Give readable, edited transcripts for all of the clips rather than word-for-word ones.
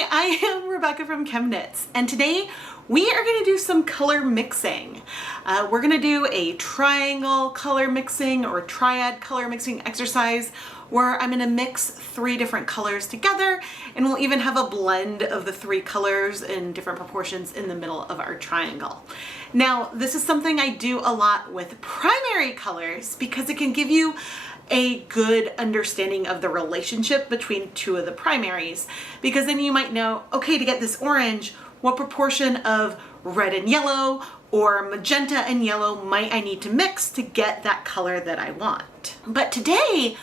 Hi, I am Rebecca from ChemKnits, and today we are going to do some color mixing. We're going to do a triangle color mixing or triad color mixing exercise where I'm going to mix 3 different colors together, and we'll even have a blend of the 3 colors in different proportions in the middle of our triangle. Now, this is something I do a lot with primary colors because it can give you a good understanding of the relationship between 2 of the primaries, because then you might know, okay, to get this orange, what proportion of red and yellow or magenta and yellow might I need to mix to get that color that I want. But today,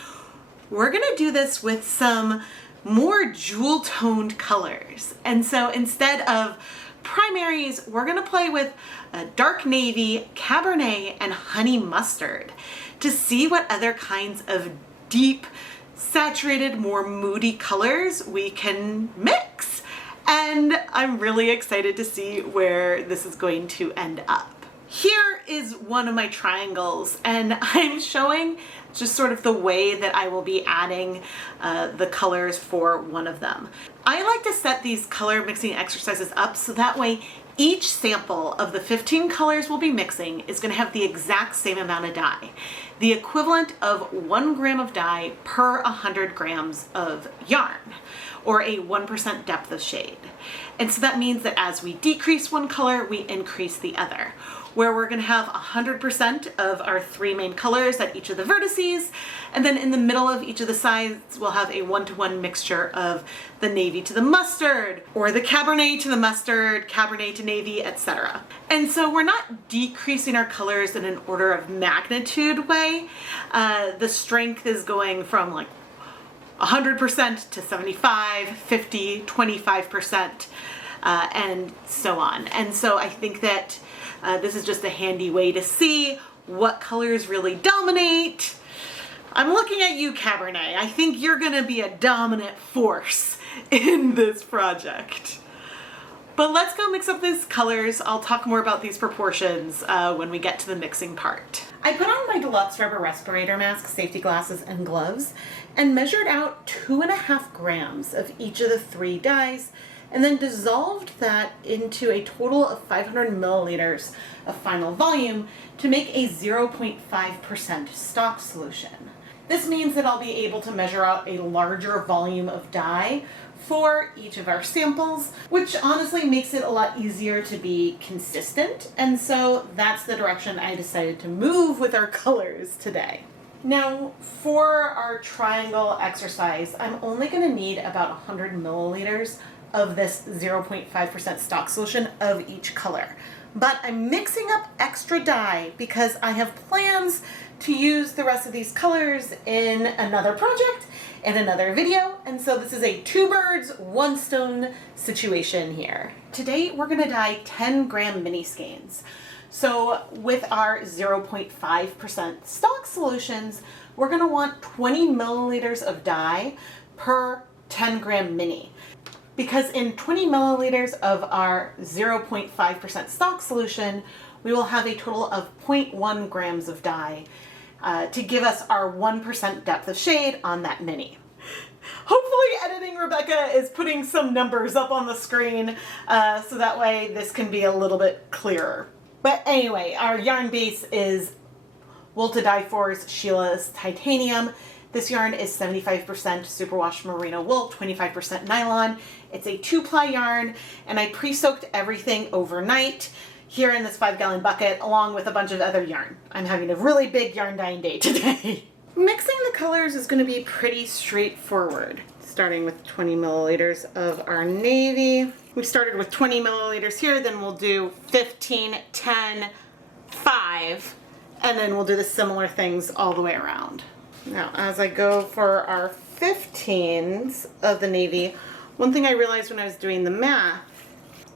we're gonna do this with some more jewel toned colors. And so instead of primaries, we're gonna play with a dark navy, Cabernet, and honey mustard to see what other kinds of deep, saturated, more moody colors we can mix. And I'm really excited to see where this is going to end up. Here is one of my triangles, and I'm showing just sort of the way that I will be adding the colors for one of them. I like to set these color mixing exercises up so that way each sample of the 15 colors we'll be mixing is going to have the exact same amount of dye, the equivalent of 1 gram of dye per 100 grams of yarn, or a 1% depth of shade. And so that means that as we decrease one color, we increase the other, where we're gonna have 100% of our 3 main colors at each of the vertices, and then in the middle of each of the sides, we'll have a 1-to-1 mixture of the navy to the mustard, or the Cabernet to the mustard, Cabernet to navy, etc. And so we're not decreasing our colors in an order of magnitude way. The strength is going from like 100% to 75, 50, 25%, and so on. And so I think that this is just a handy way to see what colors really dominate. I'm looking at you, Cabernet. I think you're gonna be a dominant force in this project. But let's go mix up these colors. I'll talk more about these proportions when we get to the mixing part. I put on my deluxe rubber respirator mask, safety glasses, and gloves, and measured out 2.5 grams of each of the 3 dyes, and then dissolved that into a total of 500 milliliters of final volume to make a 0.5% stock solution. This means that I'll be able to measure out a larger volume of dye for each of our samples, which honestly makes it a lot easier to be consistent. And so that's the direction I decided to move with our colors today. Now, for our triangle exercise, I'm only gonna need about 100 milliliters of this 0.5% stock solution of each color. But I'm mixing up extra dye because I have plans to use the rest of these colors in another project and another video, and so this is a 2 birds, 1 stone situation here. Today we're gonna dye 10 gram miniskeins. So with our 0.5% stock solutions, we're gonna want 20 milliliters of dye per 10 gram mini. Because in 20 milliliters of our 0.5% stock solution, we will have a total of 0.1 grams of dye to give us our 1% depth of shade on that mini. Hopefully editing Rebecca is putting some numbers up on the screen so that way this can be a little bit clearer. But anyway, our yarn base is Wool2Dye4's Sheila's Titanium. This yarn is 75% superwash merino wool, 25% nylon. It's a 2-ply yarn, and I pre-soaked everything overnight here in this 5-gallon bucket along with a bunch of other yarn. I'm having a really big yarn dyeing day today. Mixing the colors is going to be pretty straightforward. Starting with 20 milliliters of our navy. We started with 20 milliliters here, then we'll do 15, 10, 5, and then we'll do the similar things all the way around. Now, as I go for our 15s of the navy, one thing I realized when I was doing the math,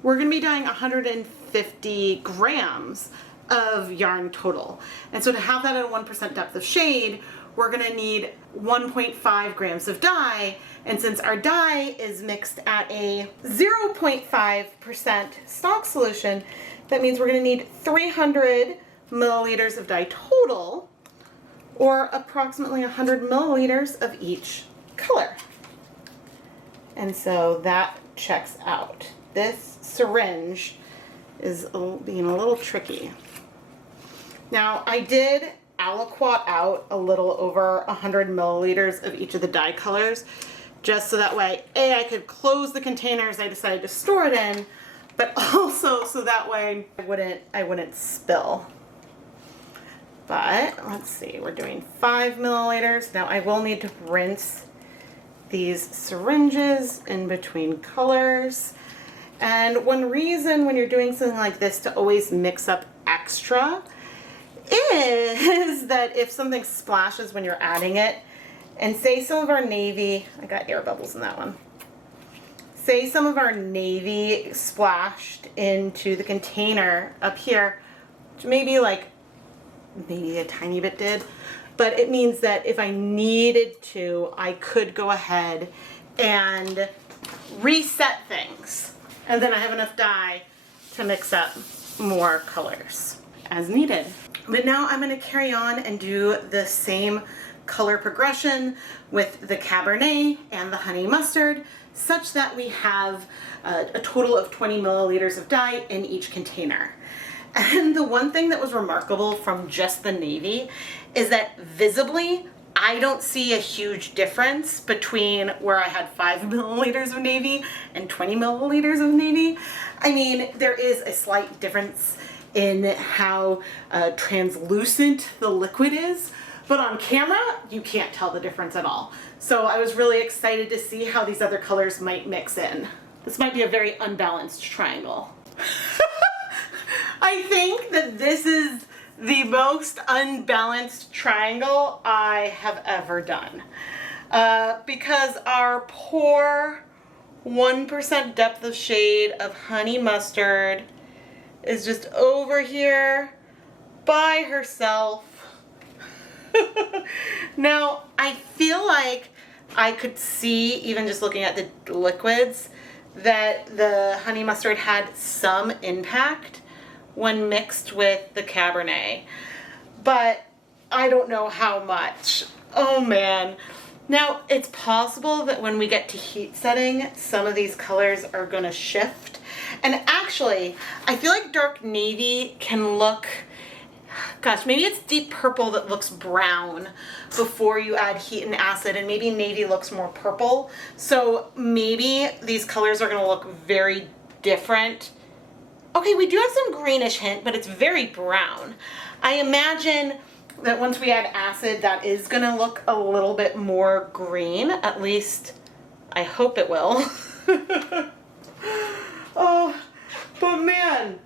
we're going to be dyeing 150 grams of yarn total. And so to have that at a 1% depth of shade, we're going to need 1.5 grams of dye. And since our dye is mixed at a 0.5% stock solution, that means we're going to need 300 milliliters of dye total, or approximately 100 milliliters of each color. And so that checks out. This syringe is being a little tricky. Now I did aliquot out a little over 100 milliliters of each of the dye colors, just so that way, A, I could close the containers I decided to store it in, but also so that way I wouldn't spill. But let's see, we're doing 5 milliliters. Now I will need to rinse these syringes in between colors. And one reason when you're doing something like this to always mix up extra is that if something splashes when you're adding it, and say some of our navy, I got air bubbles in that one. Say some of our navy splashed into the container up here, which maybe a tiny bit did, but it means that if I needed to, I could go ahead and reset things. And then I have enough dye to mix up more colors as needed. But now I'm going to carry on and do the same color progression with the Cabernet and the honey mustard, such that we have a total of 20 milliliters of dye in each container. And the one thing that was remarkable from just the navy is that visibly, I don't see a huge difference between where I had 5 milliliters of navy and 20 milliliters of navy. I mean, there is a slight difference in how translucent the liquid is, but on camera, you can't tell the difference at all. So I was really excited to see how these other colors might mix in. This might be a very unbalanced triangle. I think that this is the most unbalanced triangle I have ever done. Because our poor 1% depth of shade of honey mustard is just over here by herself. Now, I feel like I could see, even just looking at the liquids, that the honey mustard had some impact when mixed with the Cabernet, but I don't know how much. Oh man. Now, it's possible that when we get to heat setting, some of these colors are gonna shift. And actually, I feel like dark navy can look, gosh, maybe it's deep purple that looks brown before you add heat and acid, and maybe navy looks more purple. So maybe these colors are gonna look very different. Okay, we do have some greenish hint, but it's very brown. I imagine that once we add acid, that is gonna look a little bit more green. At least, I hope it will. Oh, but man,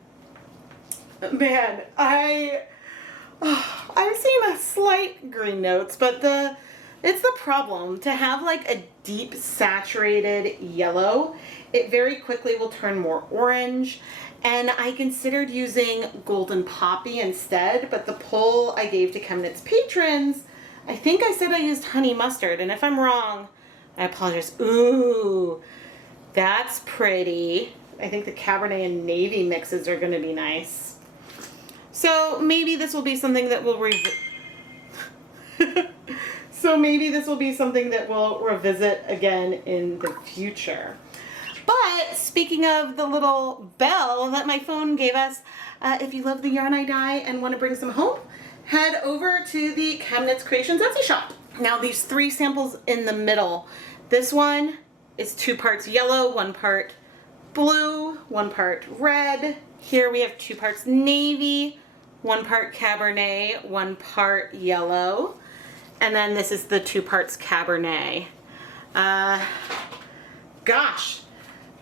I'm seeing a slight green notes, but it's the problem to have like a deep saturated yellow. It very quickly will turn more orange. And I considered using Golden Poppy instead, but the poll I gave to ChemKnits patrons, I think I said I used honey mustard, and if I'm wrong, I apologize. Ooh, that's pretty. I think the Cabernet and navy mixes are gonna be nice. So maybe this will be something that we'll revisit again in the future. But speaking of the little bell that my phone gave us, if you love the yarn I dye and want to bring some home, head over to the ChemKnits Creations Etsy shop. Now these 3 samples in the middle, this one is 2 parts yellow, 1 part blue, 1 part red. Here we have 2 parts navy, 1 part Cabernet, 1 part yellow. And then this is the 2 parts Cabernet. Gosh.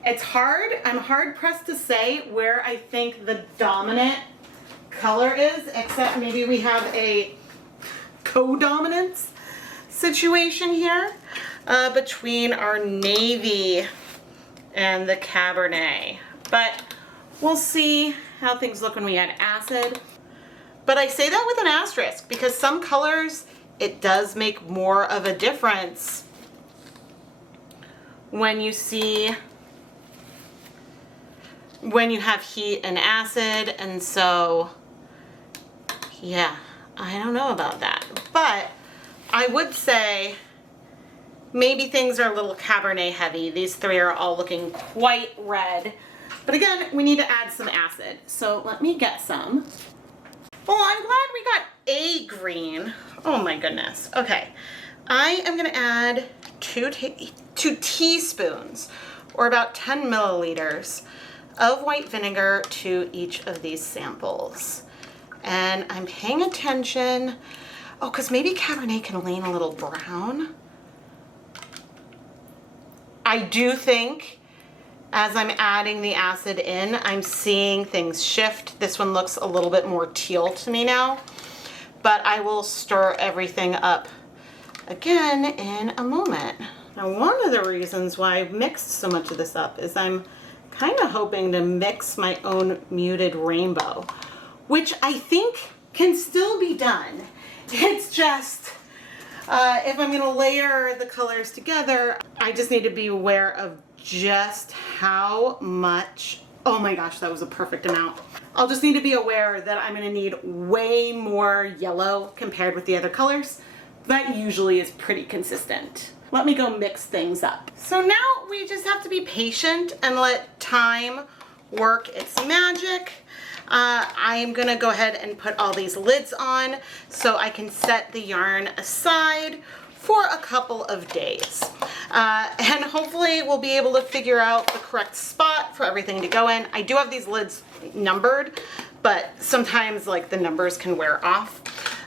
It's hard. I'm hard pressed to say where I think the dominant color is, except maybe we have a co-dominance situation here between our navy and the Cabernet. But we'll see how things look when we add acid. But I say that with an asterisk because some colors, it does make more of a difference when you have heat and acid, and so yeah, I don't know about that. But I would say maybe things are a little Cabernet heavy. These three are all looking quite red. But again, we need to add some acid. So let me get some. Well, I'm glad we got a green. Oh my goodness. Okay. I am gonna add two teaspoons, or about 10 milliliters of white vinegar to each of these samples. And I'm paying attention. Oh, because maybe Cabernet can lean a little brown. I do think as I'm adding the acid in, I'm seeing things shift. This one looks a little bit more teal to me now, but I will stir everything up again in a moment. Now, one of the reasons why I've mixed so much of this up is I'm kind of hoping to mix my own muted rainbow, which I think can still be done. It's just, if I'm gonna layer the colors together, I just need to be aware of just how much, oh my gosh, that was a perfect amount. I'll just need to be aware that I'm gonna need way more yellow compared with the other colors. That usually is pretty consistent. Let me go mix things up. So now we just have to be patient and let time work its magic. I'm gonna go ahead and put all these lids on so I can set the yarn aside for a couple of days. And hopefully we'll be able to figure out the correct spot for everything to go in. I do have these lids numbered, but sometimes like the numbers can wear off.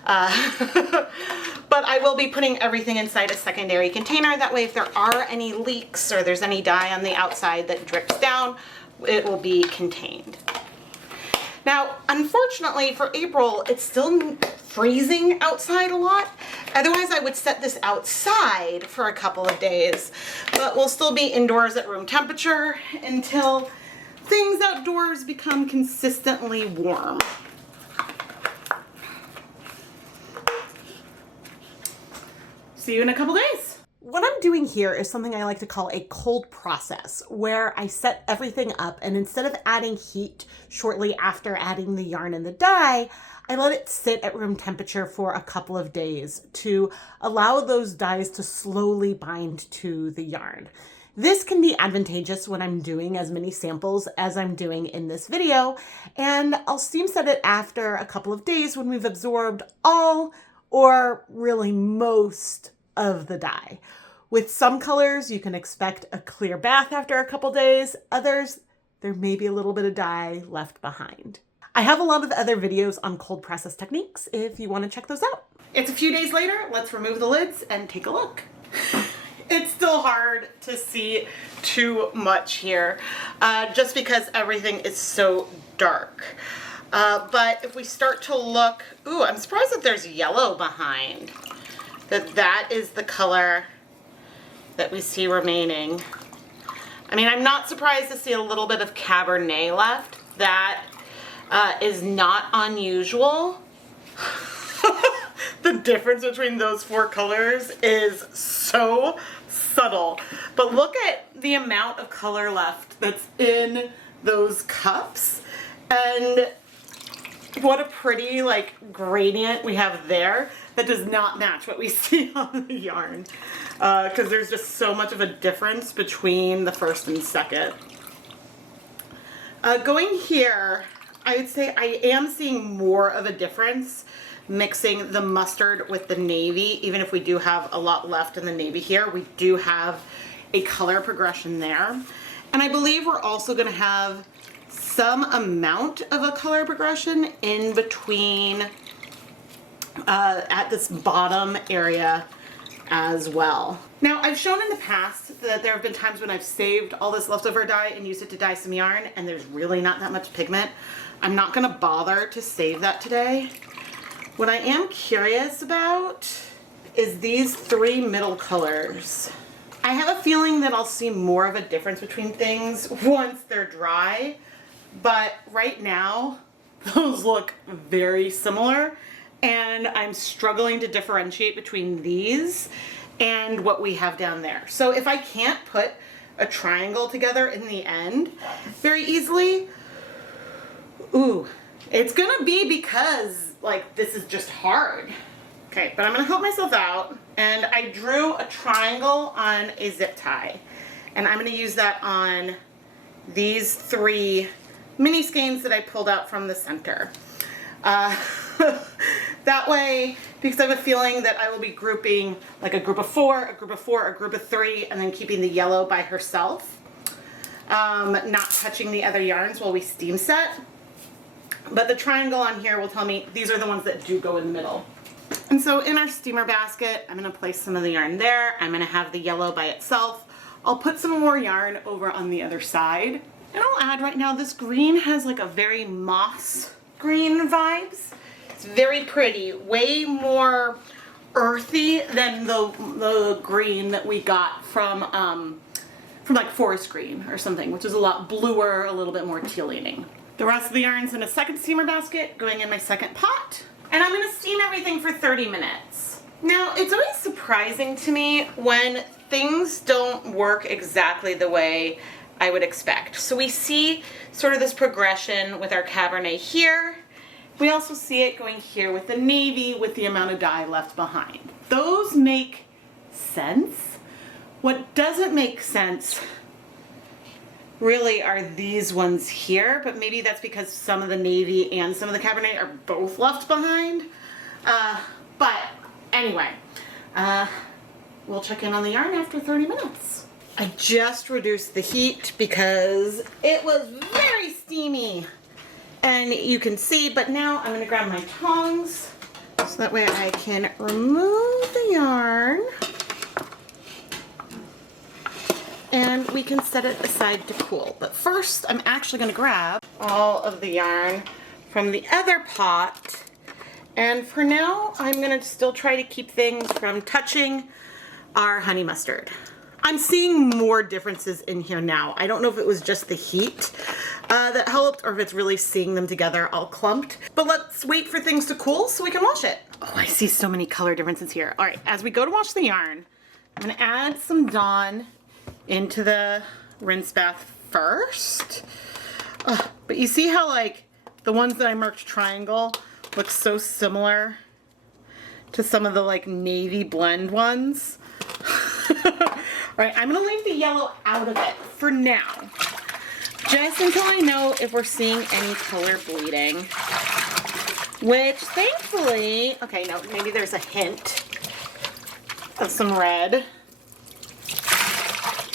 But I will be putting everything inside a secondary container. That way if there are any leaks or there's any dye on the outside that drips down, it will be contained. Now, unfortunately for April, it's still freezing outside a lot. Otherwise, I would set this outside for a couple of days, but we'll still be indoors at room temperature until things outdoors become consistently warm. See you in a couple days. What I'm doing here is something I like to call a cold process, where I set everything up, and instead of adding heat shortly after adding the yarn and the dye, I let it sit at room temperature for a couple of days to allow those dyes to slowly bind to the yarn. This can be advantageous when I'm doing as many samples as I'm doing in this video, and I'll steam set it after a couple of days when we've absorbed all, or really most, of the dye. With some colors, you can expect a clear bath after a couple days. Others, there may be a little bit of dye left behind. I have a lot of other videos on cold process techniques if you want to check those out. It's a few days later. Let's remove the lids and take a look. It's still hard to see too much here, just because everything is so dark. But if we start to look, ooh, I'm surprised that there's yellow behind. That is the color that we see remaining. I mean, I'm not surprised to see a little bit of Cabernet left. That is not unusual. The difference between those four colors is so subtle. But look at the amount of color left that's in those cups. And what a pretty like gradient we have there. That does not match what we see on the yarn, because there's just so much of a difference between the first and second. Going here, I would say I am seeing more of a difference mixing the mustard with the navy. Even if we do have a lot left in the navy here, we do have a color progression there. And I believe we're also going to have some amount of a color progression in between at this bottom area as well. Now, I've shown in the past that there have been times when I've saved all this leftover dye and used it to dye some yarn, and there's really not that much pigment. I'm not gonna bother to save that today. What I am curious about is these three middle colors. I have a feeling that I'll see more of a difference between things once they're dry, but right now, those look very similar. And I'm struggling to differentiate between these and what we have down there. So if I can't put a triangle together in the end very easily, ooh, it's gonna be because like this is just hard. Okay, but I'm gonna help myself out. And I drew a triangle on a zip tie. And I'm going to use that on these 3 mini skeins that I pulled out from the center. That way, because I have a feeling that I will be grouping like a group of 4, a group of 4, a group of 3, and then keeping the yellow by herself. Not touching the other yarns while we steam set. But the triangle on here will tell me these are the ones that do go in the middle. And so in our steamer basket, I'm going to place some of the yarn there. I'm going to have the yellow by itself. I'll put some more yarn over on the other side. And I'll add right now, this green has like a very moss green vibes. It's very pretty, way more earthy than the green that we got from like forest green or something, which is a lot bluer, a little bit more teal leaning. The rest of the yarn's in a second steamer basket going in my second pot. And I'm gonna steam everything for 30 minutes. Now, it's always surprising to me when things don't work exactly the way I would expect. So we see sort of this progression with our Cabernet here. We also see it going here with the navy with the amount of dye left behind. Those make sense. What doesn't make sense really are these ones here, but maybe that's because some of the navy and some of the Cabernet are both left behind. But anyway, we'll check in on the yarn after 30 minutes. I just reduced the heat because it was very steamy. And you can see, but now I'm gonna grab my tongs so that way I can remove the yarn and we can set it aside to cool. But first, I'm actually gonna grab all of the yarn from the other pot. And for now, I'm gonna still try to keep things from touching our honey mustard. I'm seeing more differences in here now. I don't know if it was just the heat that helped or if it's really seeing them together all clumped. But let's wait for things to cool so we can wash it. Oh, I see so many color differences here. All right, as we go to wash the yarn, I'm gonna add some Dawn into the rinse bath first. But you see how like the ones that I marked triangle look so similar to some of the like navy blend ones? All right, I'm gonna leave the yellow out of it for now, just until I know if we're seeing any color bleeding, which thankfully, okay, no, maybe there's a hint of some red.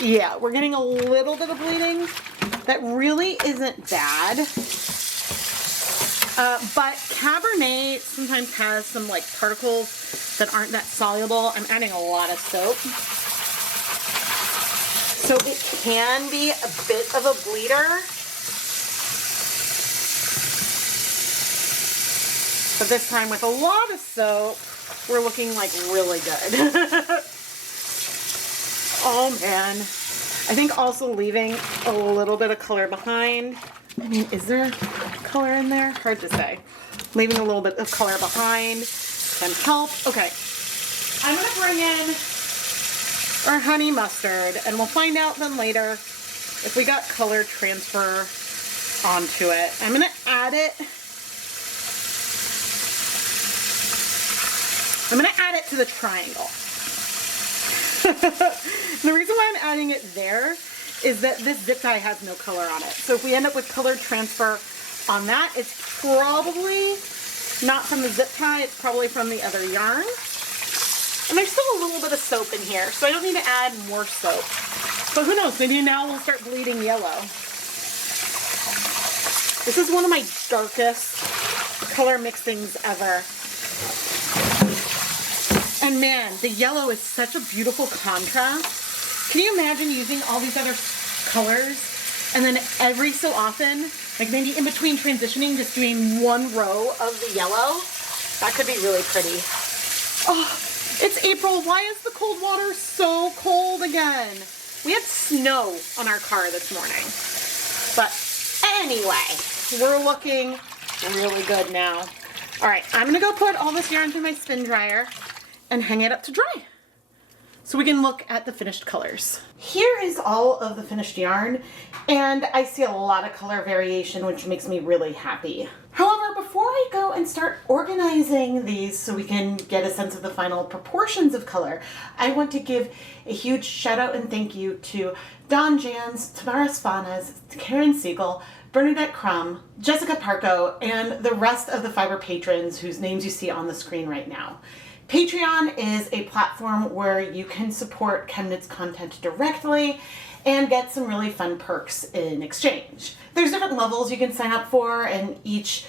Yeah, we're getting a little bit of bleeding. That really isn't bad. But Cabernet sometimes has some like particles that aren't that soluble. I'm adding a lot of soap. So it can be a bit of a bleeder. But this time with a lot of soap, we're looking like really good. Oh man. I think also leaving a little bit of color behind. I mean, is there color in there? Hard to say. Leaving a little bit of color behind can help. Okay. I'm going to bring in our honey mustard, and we'll find out then later if we got color transfer onto it. I'm going to add it. I'm going to add it to the triangle. The reason why I'm adding it there is that this zip tie has no color on it. So if we end up with color transfer on that, it's probably not from the zip tie, it's probably from the other yarn. And there's still a little bit of soap in here, so I don't need to add more soap. But who knows, maybe now we'll start bleeding yellow. This is one of my darkest color mixings ever. And man, the yellow is such a beautiful contrast. Can you imagine using all these other colors and then every so often, like maybe in between transitioning, just doing one row of the yellow? That could be really pretty. Oh, it's April. Why is the cold water so cold again? We had snow on our car this morning. But anyway, we're looking really good now. All right, I'm gonna go put all this yarn through my spin dryer and hang it up to dry so we can look at the finished colors. Here is all of the finished yarn, and I see a lot of color variation, which makes me really happy. However, before I go and start organizing these so we can get a sense of the final proportions of color, I want to give a huge shout out and thank you to Don Jans, Tamara Spanas, Karen Siegel, Bernadette Crum, Jessica Parco, and the rest of the Fiber patrons whose names you see on the screen right now. Patreon is a platform where you can support ChemKnits content directly and get some really fun perks in exchange. There's different levels you can sign up for, and each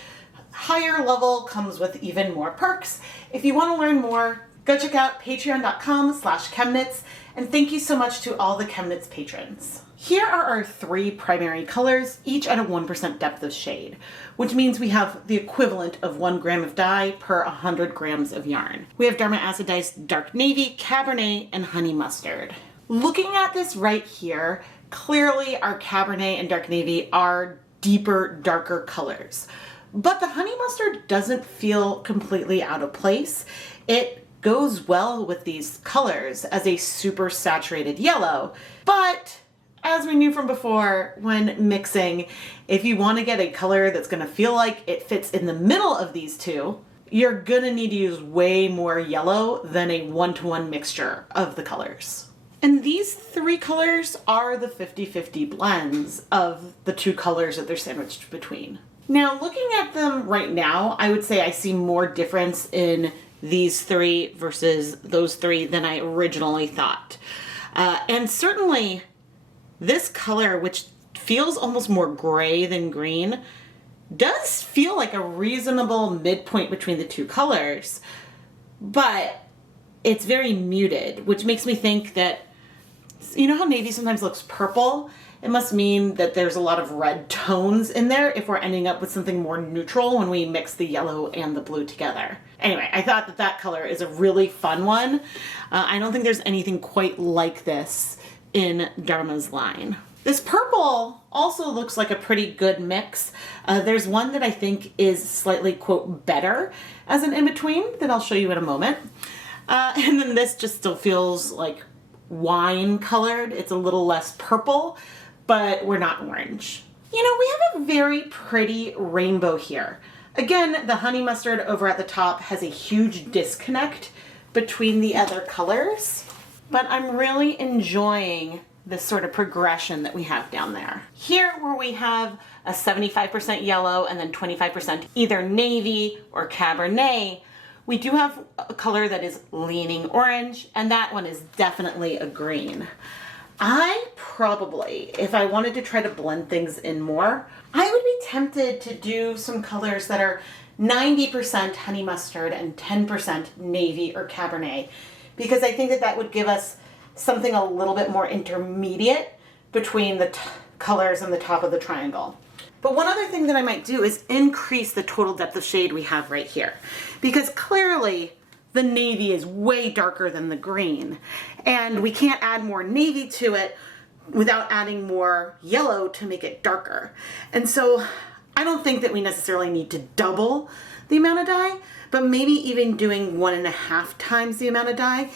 higher level comes with even more perks. If you want to learn more, go check out patreon.com/ChemKnits, and thank you so much to all the ChemKnits patrons. Here are our 3 primary colors, each at a 1% depth of shade, which means we have the equivalent of 1 gram of dye per 100 grams of yarn. We have Dharma Acid Dye's Dark Navy, Cabernet, and Honey Mustard. Looking at this right here, clearly our Cabernet and Dark Navy are deeper, darker colors. But the Honey Mustard doesn't feel completely out of place. It goes well with these colors as a super saturated yellow, but as we knew from before, when mixing, if you want to get a color that's going to feel like it fits in the middle of these two, you're going to need to use way more yellow than a 1-to-1 mixture of the colors. And these 3 colors are the 50-50 blends of the 2 colors that they're sandwiched between. Now, looking at them right now, I would say I see more difference in these 3 versus those 3 than I originally thought. And certainly, this color, which feels almost more gray than green, does feel like a reasonable midpoint between the 2 colors, but it's very muted, which makes me think that, you know how navy sometimes looks purple? It must mean that there's a lot of red tones in there if we're ending up with something more neutral when we mix the yellow and the blue together. Anyway, I thought that that color is a really fun one. I don't think there's anything quite like this in Dharma's line. This purple also looks like a pretty good mix. There's one that I think is slightly, quote, better as an in-between that I'll show you in a moment. And then this just still feels like wine colored. It's a little less purple, but we're not orange. You know, we have a very pretty rainbow here. Again, the honey mustard over at the top has a huge disconnect between the other colors, but I'm really enjoying this sort of progression that we have down there. Here where we have a 75% yellow and then 25% either navy or Cabernet, we do have a color that is leaning orange, and that one is definitely a green. I probably, if I wanted to try to blend things in more, I would be tempted to do some colors that are 90% honey mustard and 10% navy or Cabernet, because I think that that would give us something a little bit more intermediate between the colors on the top of the triangle. But one other thing that I might do is increase the total depth of shade we have right here, because clearly the navy is way darker than the green, and we can't add more navy to it without adding more yellow to make it darker. And so I don't think that we necessarily need to double the amount of dye, but maybe even doing 1.5 times the amount of dye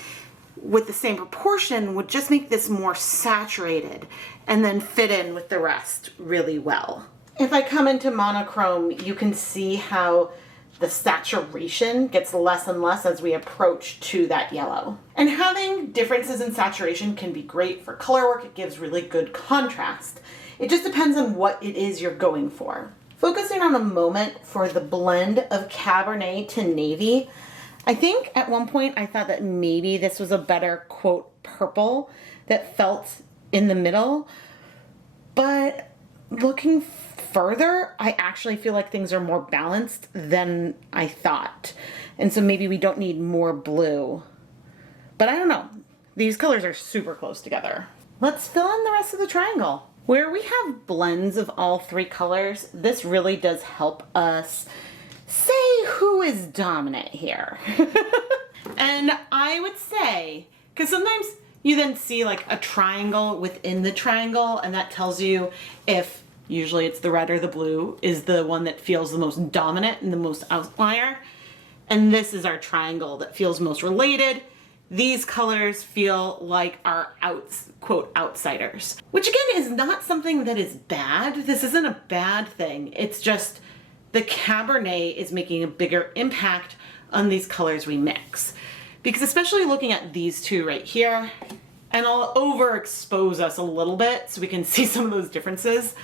with the same proportion would just make this more saturated and then fit in with the rest really well. If I come into monochrome, you can see how the saturation gets less and less as we approach to that yellow. And having differences in saturation can be great for color work. It gives really good contrast. It just depends on what it is you're going for. Focusing on a moment for the blend of Cabernet to navy, I think at one point I thought that maybe this was a better, quote, purple that felt in the middle, but looking further, I actually feel like things are more balanced than I thought. And so maybe we don't need more blue. But I don't know. These colors are super close together. Let's fill in the rest of the triangle. Where we have blends of all 3 colors, this really does help us say who is dominant here. And I would say, because sometimes you then see like a triangle within the triangle, and that tells you if usually it's the red or the blue is the one that feels the most dominant and the most outlier. And this is our triangle that feels most related. These colors feel like our quote, outsiders, which again is not something that is bad. This isn't a bad thing. It's just the Cabernet is making a bigger impact on these colors we mix. Because especially looking at these two right here, and I'll overexpose us a little bit so we can see some of those differences.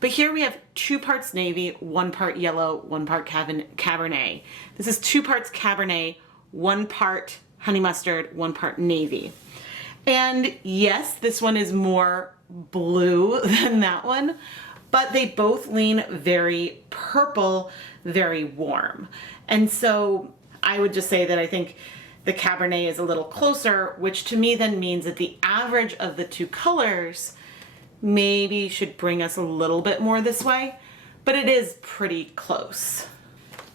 But here we have 2 parts navy, 1 part yellow, 1 part Cabernet. This is 2 parts Cabernet, 1 part honey mustard, 1 part navy. And yes, this one is more blue than that one, but they both lean very purple, very warm. And so I would just say that I think the Cabernet is a little closer, which to me then means that the average of the 2 colors maybe should bring us a little bit more this way, but it is pretty close.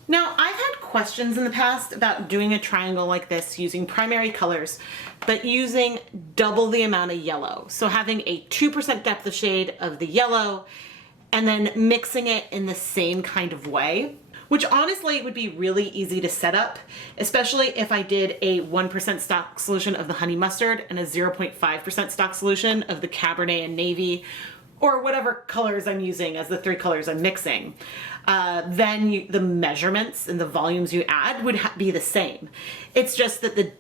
Now, I've had questions in the past about doing a triangle like this using primary colors, but using double the amount of yellow. So having a 2% depth of shade of the yellow and then mixing it in the same kind of way, which honestly would be really easy to set up, especially if I did a 1% stock solution of the honey mustard and a 0.5% stock solution of the Cabernet and navy, or whatever colors I'm using as the 3 colors I'm mixing. Then the measurements and the volumes you add would be the same. It's just that the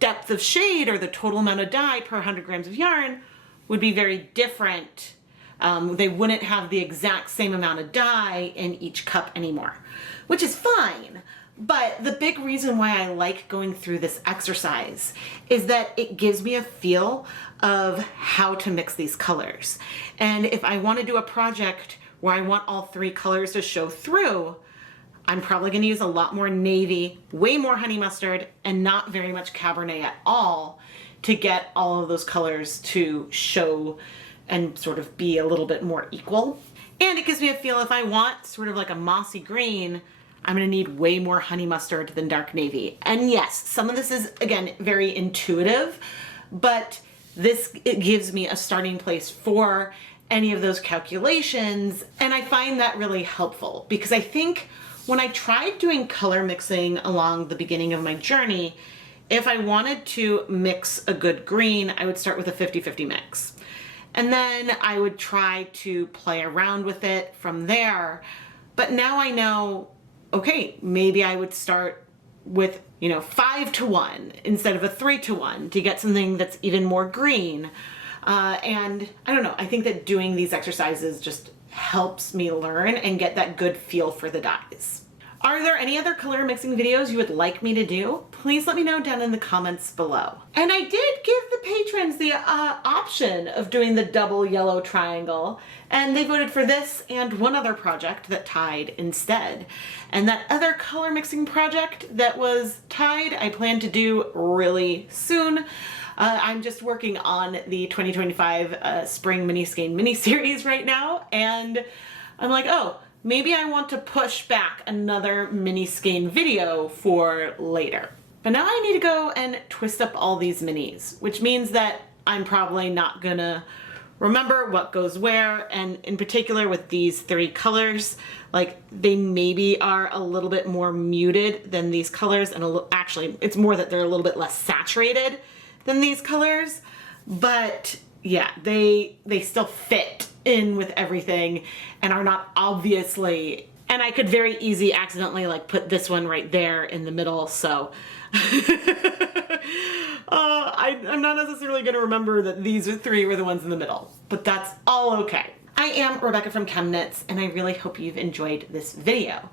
depth of shade or the total amount of dye per 100 grams of yarn would be very different. They wouldn't have the exact same amount of dye in each cup anymore, which is fine. But the big reason why I like going through this exercise is that it gives me a feel of how to mix these colors. And if I want to do a project where I want all 3 colors to show through, I'm probably going to use a lot more navy, way more honey mustard, and not very much Cabernet at all to get all of those colors to show and sort of be a little bit more equal. And it gives me a feel if I want sort of like a mossy green, I'm gonna need way more honey mustard than dark navy. And yes, some of this is, again, very intuitive, but it gives me a starting place for any of those calculations. And I find that really helpful because I think when I tried doing color mixing along the beginning of my journey, if I wanted to mix a good green, I would start with a 50-50 mix. And then I would try to play around with it from there. But now I know, okay, maybe I would start with, 5-to-1 instead of a 3-to-1 to get something that's even more green. And I don't know, I think that doing these exercises just helps me learn and get that good feel for the dyes. Are there any other color mixing videos you would like me to do? Please let me know down in the comments below. And I did give the patrons the option of doing the double yellow triangle, and they voted for this and one other project that tied instead. And that other color mixing project that was tied, I plan to do really soon. I'm just working on the 2025 Spring Miniskein mini-series right now, and I'm like, oh, maybe I want to push back another miniskein video for later. But now I need to go and twist up all these minis, which means that I'm probably not gonna remember what goes where, and in particular with these 3 colors, like they maybe are a little bit more muted than these colors, and actually it's more that they're a little bit less saturated than these colors, but yeah, they still fit in with everything and are not obviously, and I could very easy accidentally like put this one right there in the middle, so I'm not necessarily going to remember that these 3 were the ones in the middle, but that's all okay. I am Rebecca from ChemKnits, and I really hope you've enjoyed this video.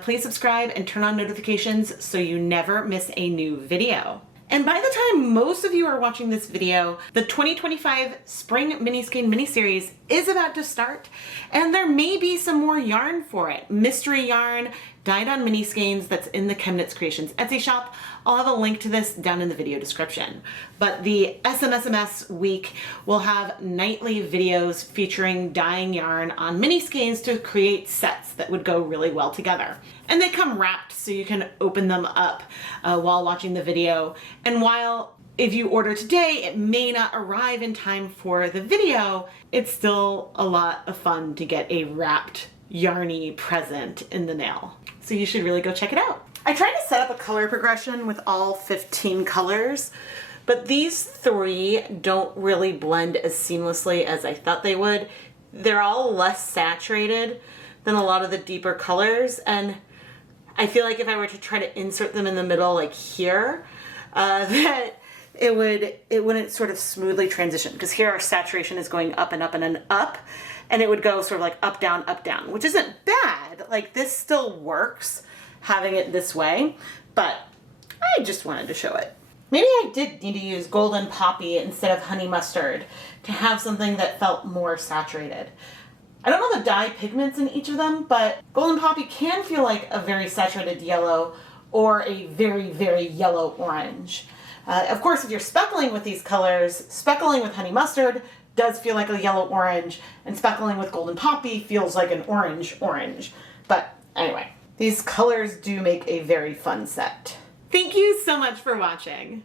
Please subscribe and turn on notifications so you never miss a new video. And by the time most of you are watching this video, the 2025 Spring Miniskein mini-series is about to start, and there may be some more yarn for it. Mystery yarn, dyed on miniskeins that's in the ChemKnits Creations Etsy shop. I'll have a link to this down in the video description. But the SMSMS week will have nightly videos featuring dyeing yarn on miniskeins to create sets that would go really well together. And they come wrapped so you can open them up while watching the video. And while if you order today, it may not arrive in time for the video, it's still a lot of fun to get a wrapped yarny present in the mail. So you should really go check it out. I tried to set up a color progression with all 15 colors, but these 3 don't really blend as seamlessly as I thought they would. They're all less saturated, than a lot of the deeper colors, and I feel like if I were to try to insert them in the middle, like here, that it wouldn't sort of smoothly transition, because here our saturation is going up and up and then up, and it would go sort of like up, down, which isn't bad. Like, this still works, having it this way, but I just wanted to show it. Maybe I did need to use golden poppy instead of honey mustard to have something that felt more saturated. I don't know the dye pigments in each of them, but golden poppy can feel like a very saturated yellow or a very, very yellow orange. Of course, if you're speckling with these colors, speckling with honey mustard does feel like a yellow orange, and speckling with golden poppy feels like an orange. But anyway, these colors do make a very fun set. Thank you so much for watching.